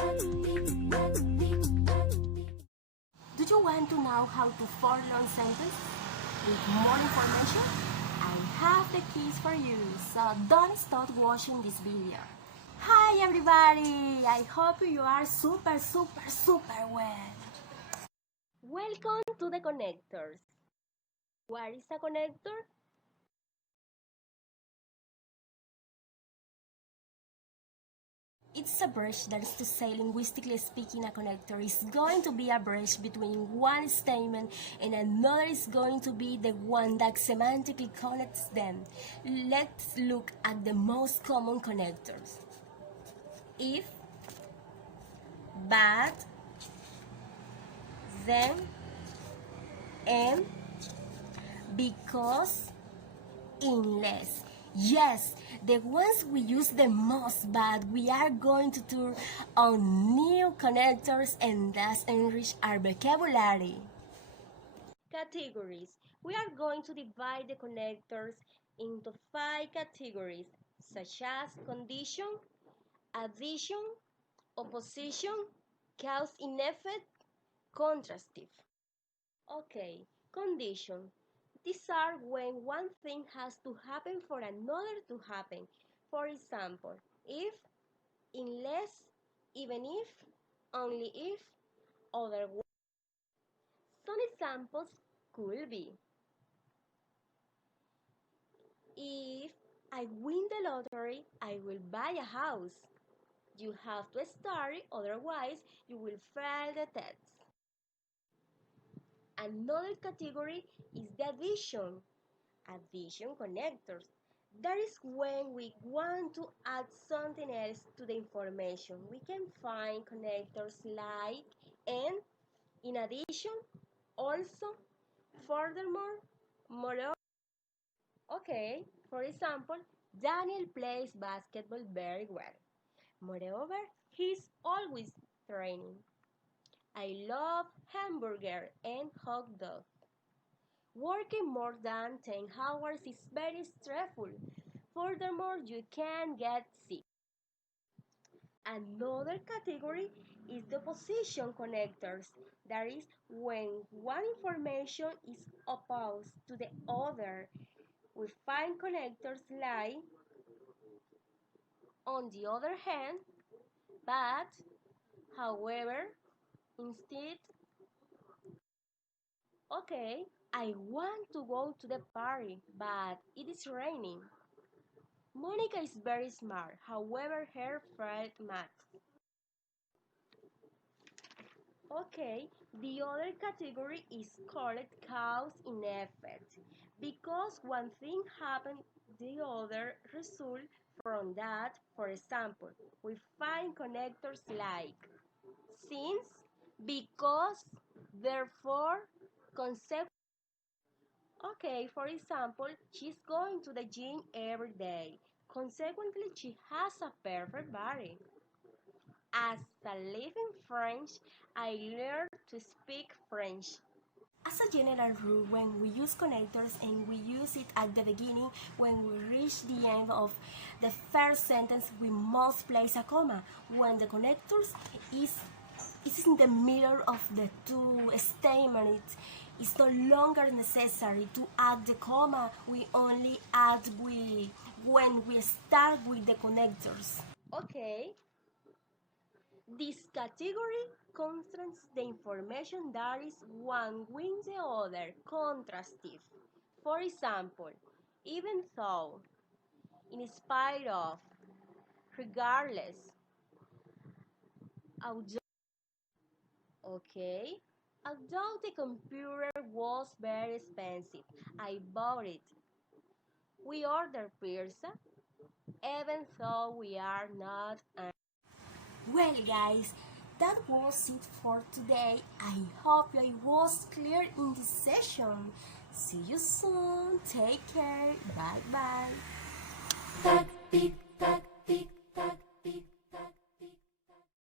Do you want to know how to form long sentence? With more information? I have the keys for you, so don't stop watching this video. Hi everybody! I hope you are super well. Welcome to the connectors. What is a connector? It's a bridge, that is to say, linguistically speaking, a connector is going to be a bridge between one statement and another is going to be the one that semantically connects them. Let's look at the most common connectors. If, but, then, and, because, unless. Yes, the ones we use the most, but we are going to turn on new connectors and thus enrich our vocabulary. Categories. We are going to divide the connectors into 5 categories, such as condition, addition, opposition, cause and effect, contrastive. Okay, condition. These are when one thing has to happen for another to happen. For example, if, unless, even if, only if, otherwise. Some examples could be: if I win the lottery, I will buy a house. You have to study, otherwise you will fail the test. Another category is the addition connectors. That is when we want to add something else to the information. We can find connectors like and, in addition, also, furthermore, moreover. Okay, for example, Daniel plays basketball very well. Moreover, he's always training. I love hamburger and hot dog. Working more than 10 hours is very stressful. Furthermore, you can get sick. Another category is the position connectors. That is when one information is opposed to the other. We find connectors like on the other hand, but, however, instead. Okay, I want to go to the party, but it is raining. Monica is very smart, however, her friend Max. Okay, the other category is called cause and effect. Because one thing happens, the other result from that. For example, we find connectors like since, because, therefore, consequently. Okay, for example, she's going to the gym every day. Consequently, she has a perfect body. As a living French, I learned to speak French. As a general rule, when we use connectors and we use it at the beginning, when we reach the end of the first sentence, we must place a comma. When the connectors is in the middle of the two statements, it's no longer necessary to add the comma. We only add when we start with the connectors. Okay. This category contrasts the information that is one with the other, contrastive. For example, even though, in spite of, regardless, although. Okay, although the computer was very expensive, I bought it. We ordered pizza, even though we are not. Well, guys, that was it for today. I hope I was clear in this session. See you soon. Take care. Bye bye. Tac, tic, tac, tic.